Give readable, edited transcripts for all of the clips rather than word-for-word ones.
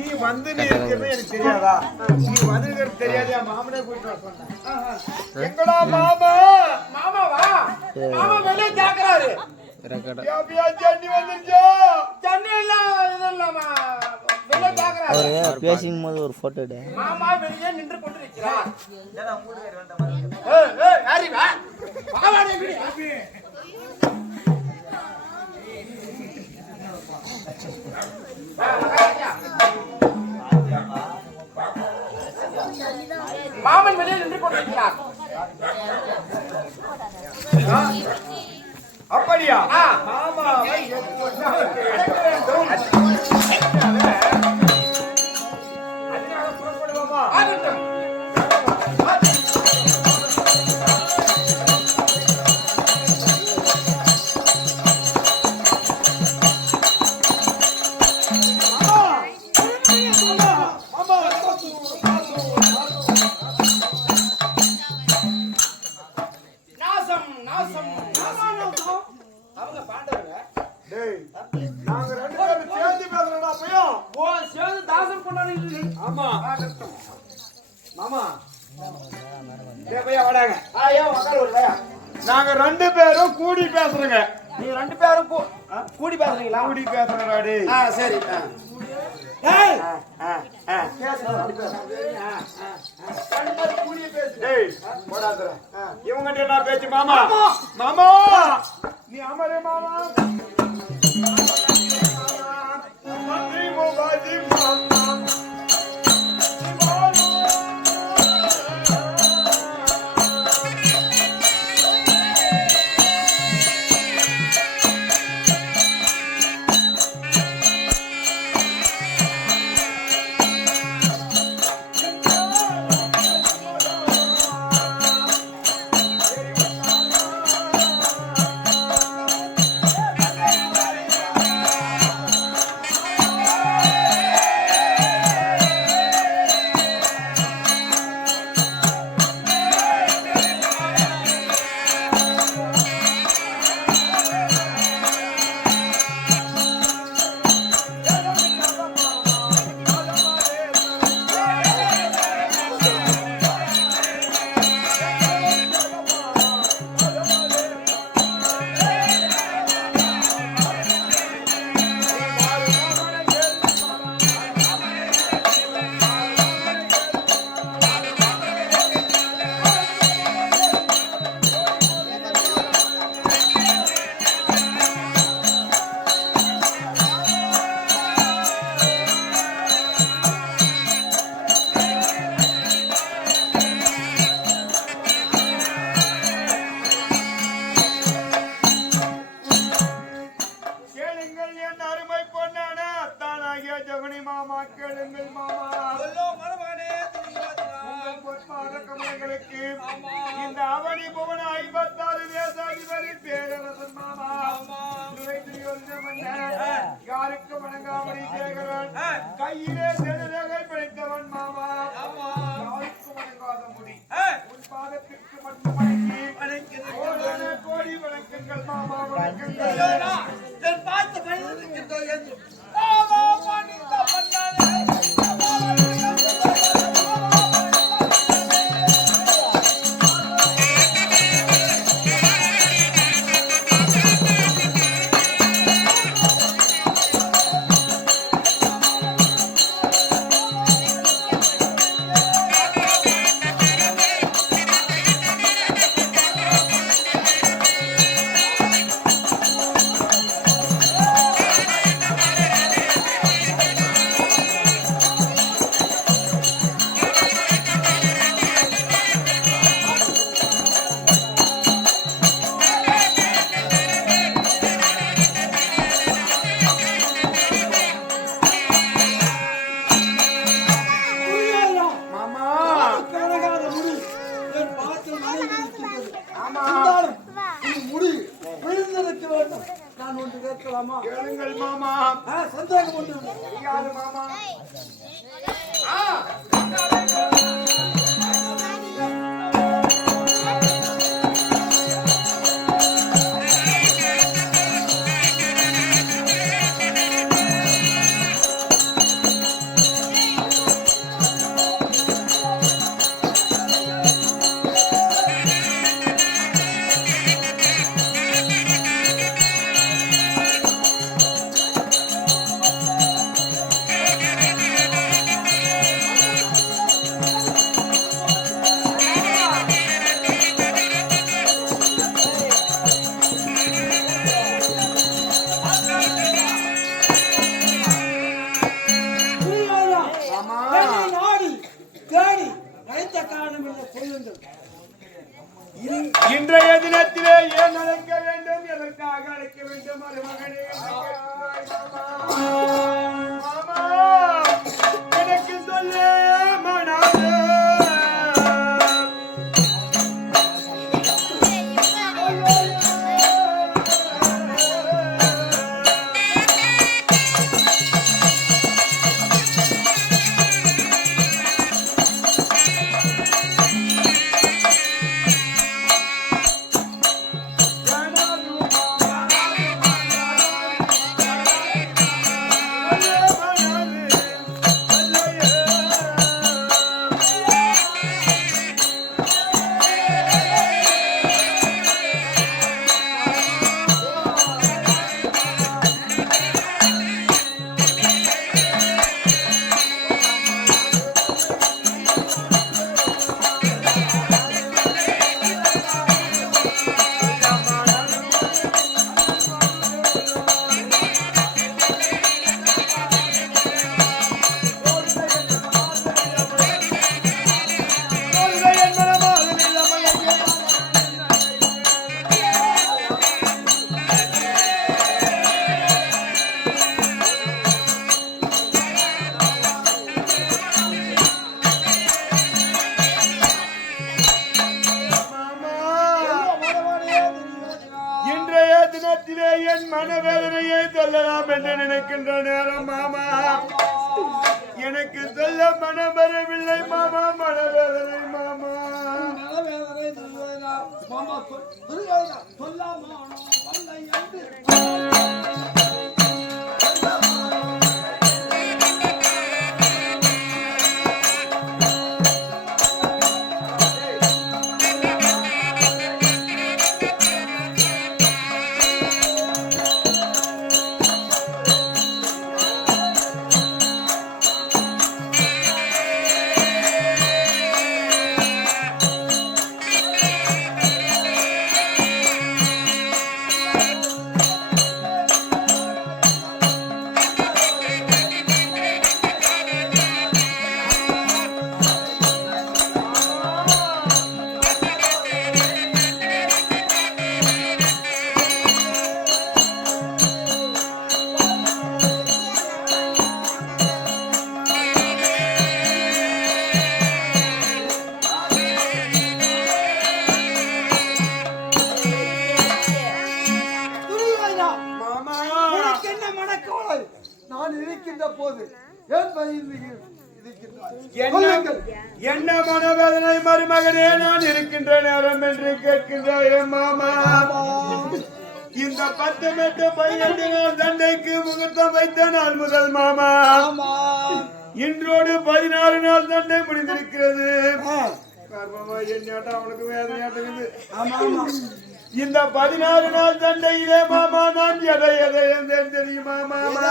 நீ வந்து எனக்கு தெரியாதா? நீ வந்து தெரியாதா? மாமனே கூட்டிட்டு வர சொன்ன. எங்கடா மாமா? மாமாவா? மாமா வெளியே கேக்குறாரு. ஜன்னி வந்துச்சா? ஜன்னி எல்லாம் இதெல்லாமா வெளியே கேக்குறாரு. பேசிங் போது ஒரு போட்டோ எடு. மாமா வெளியே நின்று கொண்டு இருக்கிறார். ஏடா மூணு பேர் வந்தா. ஏய் யாரி வா? பாவாடை விடு. மாமன் வெளியே நின்று கொண்டிருக்கிறார். அப்படியா? மாமா புறப்படுவோமா? நாங்க ரெண்டு பேரும் கூடி பேசுறோங்க. நீங்க ரெண்டு பேரும் கூடி பேசுறீங்களா? கூடி பேசுறாடி. சரி. இவங்க என்ன பேச்சு? மாமா மாமா நீ அமரே மாமா இந்த அவனி புவன 56 தேசாதிபதி பேரரசன் மாமா யாருக்கு வணங்காமடி சேகரன் கையிலே நெடுநகை பிடித்தவன் மாமா யாருக்கு வணங்காத முடி உன் பாதத்திற்கு மட்டும் வணங்கி கோடி வணக்கங்கள் மாமா வணக்கங்கள் பார்த்து வழியிருக்கின்றோம் என்று நான் ஒன்று கேட்கலாமா? கேளுங்கள் மாமா. சந்தேகம் ஒன்று யாரு மாமா? இன்றைய தினத்திலே ஏன் அழைக்க வேண்டும், எதற்காக அழைக்க வேண்டும் மருமகனே? மாமா எனக்கு சொல்ல மனாது. என் மனவேதனையை சொல்லலாம் என்று நினைக்கின்ற நேரம் மாமா எனக்கு சொல்ல மனம் வரவில்லை மாமா. மனவேதனை மாமா. என்ன மனவேதனை மருமகனே நான் இருக்கின்ற நேரம் என்று கேட்கின்றேன் மாமா. இந்த 18 நாள் தண்டைக்கு முகூர்த்தம் வைத்த நாள் முதல் மாமா இன்றோடு 16 நாள் தண்டை முடிந்திருக்கிறது. அவனுக்கு வேதனையாட்டுகிறது. இந்த 16 நாள் தண்டையிலே மாமா நான் எதை எதை என்றேன் தெரியுமா மாமா?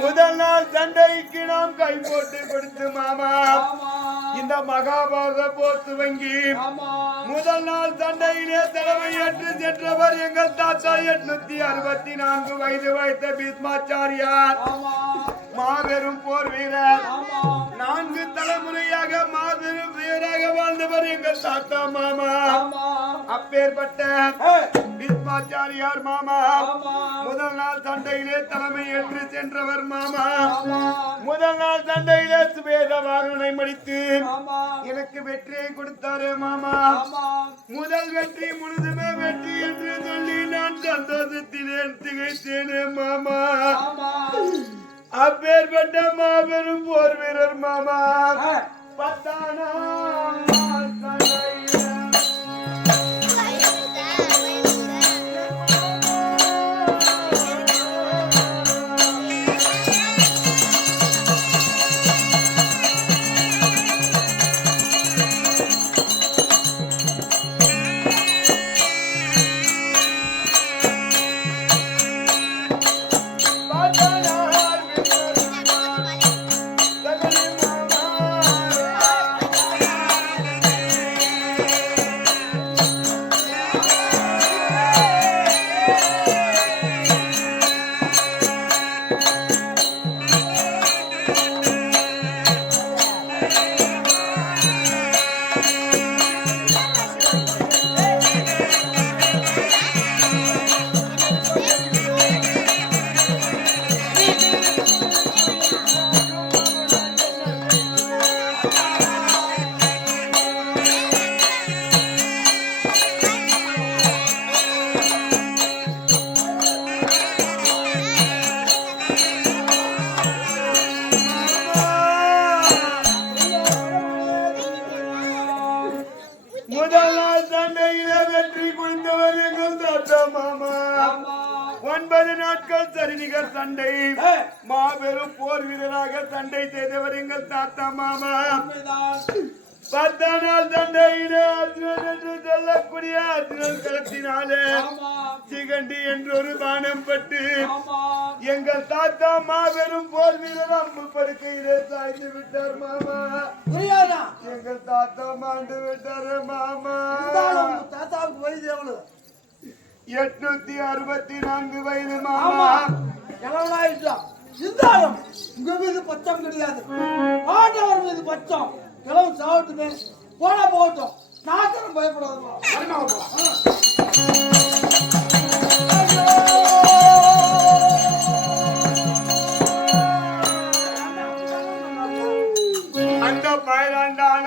முதல் நாள் சண்டைக்கு நாம் கை போட்டு கொடுத்து மாமா இந்த மகாபாரத போர் துவங்கி முதல் நாள் சண்டையிலே தலைமை ஏற்று சென்றவர் எங்கள் தாத்தா 864 வயது வைத்த பீஷ்மாச்சாரியார். மாபெரும் போர் வீரர். 4 தலைமுறையாக மாபெரும் வீரராக வாழ்ந்தவர் எங்கள் தாத்தா மாமா. அப்பேற்பட்ட பீஷ்மாச்சாரியார் மாமா முதல் நாள் சண்டையிலே தலைமை ஏற்று சென்றவர் மாமா. முதல் நாள் சண்டையிலே சுவேத வாகனை மடித்து எனக்கு வெற்றியை கொடுத்தாரே மாமா. முதல் வெற்றி முழுதுமே வெற்றி என்று சொல்லி நான் சந்தோஷத்திலே திகைத்தேனே மாமா. அப்பேற்பட்ட மாபெரும் போர் வீரர் மாமா. 10 நாட்கள் சரிநிகர் சண்டை மாபெரும் போர் வீரராக சண்டை செய்தவர் எங்கள் தாத்தா மாமா. 10 நாள் சண்டையிலே அர்ஜுனன் என்று சொல்லக்கூடிய அர்ஜுனன் களத்தினாலே சிகண்டி என்றொரு பானம் பட்டு எங்கள் தாத்தா மாபெரும் போர் வீரர் அம்பு படுக்கையிலே சாய்ந்து விட்டார் மாமா. எங்கள் தாத்தா மாண்டு விட்டார் மாமா. தாத்தாவுக்கு வயது எவ்வளவு? 864 வயது மாமா. இருந்தாலும் உங்க மீது பச்சம் கிடையாது, ஆண்டவர் மீது பச்சம். கிளம்பு சாவட்டுமே, போனா போகட்டும். நாட்டம் பயப்படாது. அந்த பயிராண்டான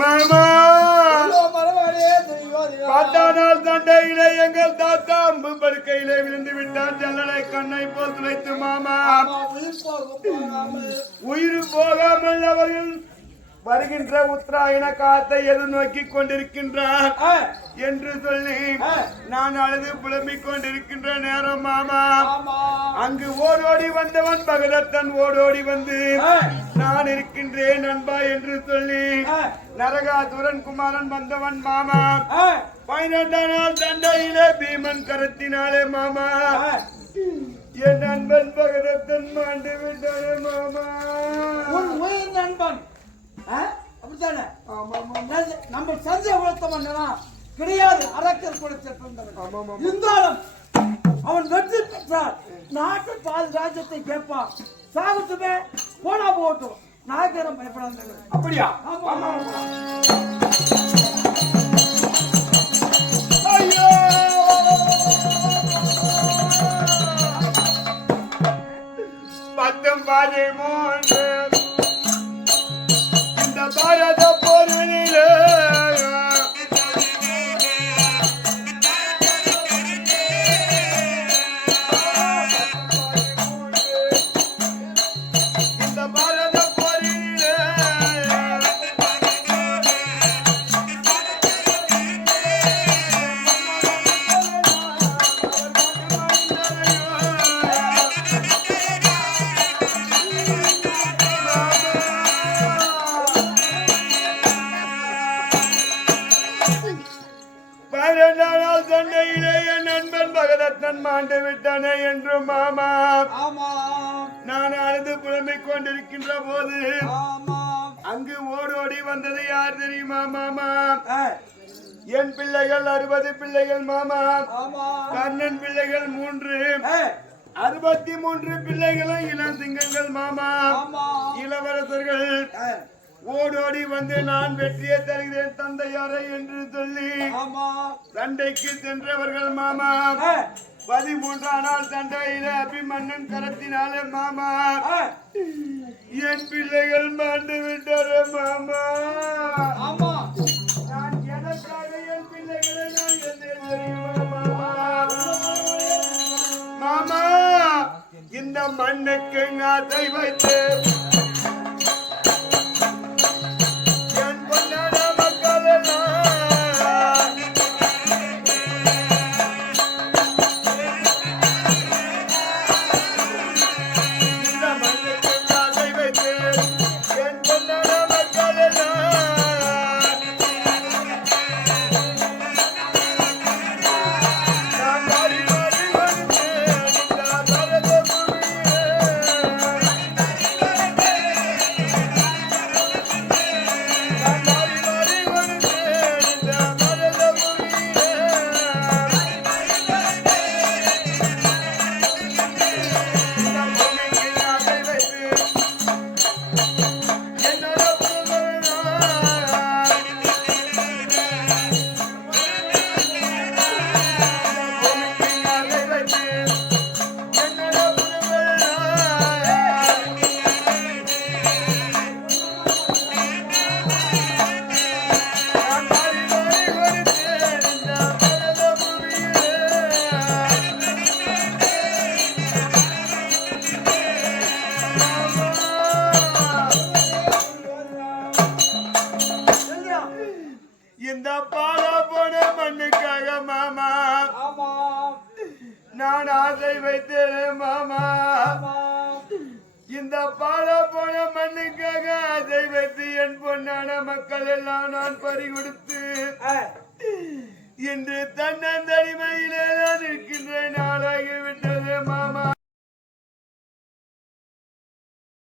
மாமா 10 நாள் சண்டையிலே எங்கள் தாத்தா அம்பு படுக்கையிலே விழுந்து விட்டார். ஜல்லடை கண்ணை போல் துளைத்து மாமா உயிர் போகாமல் அவர்கள் வருகின்ற உத்தராயண காத்தை எதிர்நோக்கி கொண்டிருக்கின்றார் என்று சொல்லி நான் அழுது புலம்பிக் கொண்டிருக்கின்ற நேரம் மாமா அங்கு ஓடோடி வந்தவன் பகதத்தன் ஓடோடி வந்து நான் இருக்கின்றேன் நண்பா என்று சொல்லி நரகாசுரன் குமாரன் வந்தவன் மாமா. 12 நாள் சண்டையிலே பீமன் கரத்தினாலே மாமா என் நண்பன் பகதத்தன் மாண்டு விட்டானே மாமா. உயிர் நண்பன் அப்படித்தானே? நம்ம சந்தை உழைத்தவன் கிடையாது, அரக்கர் கொடுத்திருந்தவன். இருந்தாலும் அவன் வெற்றி பெற்றால் நாட்டு பாதி ராஜ்யத்தை கேட்பான். சாகட்டுமே போனா போகட்டும் நாயக்கரம் பயப்படாத. அப்படியா? ஆமா. ஐயோ பத்தும் பதிமூன்று இந்த பாரத போரிலே இந்த பாரத போரிலே பதினெண்டாம் சண்டையிலே என் நண்பன் பகதத்தன் மாண்டு விட்டானே என்று மாமா ஆமா நான் அழுது புலம்பிக் கொண்டிருக்கின்ற போது ஆமா. அங்கு ஓடோடி வந்தது யார் தெரியுமா மாமா? ஏய், என் பிள்ளைகள் 60 பிள்ளைகள் மாமா. ஆமா. கண்ணன் பிள்ளைகள் 3 ஏய், 63 பிள்ளைகளும் இளம் சிங்கங்கள் மாமா. ஆமா. இளவரசர்கள் ஏய், ஓடோடி வந்து நான் வெற்றியை தருகிறேன் தந்தையாரை என்று சொல்லி ஆமா. சண்டைக்கு சென்றவர்கள் மாமா. ஏய், 13ஆம் நாள் சண்டையில அபிமன்னன் கரத்தினாலே மாமா ஏய், என் பிள்ளைகள் மாண்டு விட்டாரே மாமா. ஆமா. நான் எனக்காக என் பிள்ளைகளை நான் எந்தேன் தெரியுமா மாமா? மாமா இந்த மண்ணுக்கு ஆசை வைத்து என் பொன்னான மக்கள் எல்லாம் இந்த மண்ணுக்கு ஆசை வைத்து என் பொன்னான மக்கள் எல்லாம் நான் வாரி வாரி கொடுத்தேன் இந்த பரத பூமியே. நான் வாரி வாரி கொடுத்தேன் இந்த பரத பூமியே. இந்த பூமிக்கு ஆசை வைத்து என்னோட புகழ் சரியா? இந்த பாலா போன மண்ணுக்காக மாமா ஆமா. நான் ஆசை வைத்தேன் மாமா. ஆமா. இந்த பாலா போன மண்ணுக்காக ஆசை வைத்து என் பொன்னான மக்கள் எல்லாம் நான் பறி கொடுத்து ஏய், இன்று தன்னந்தனிமையிலே நான் இருக்கின்ற நாளாகி விட்டது மாமா.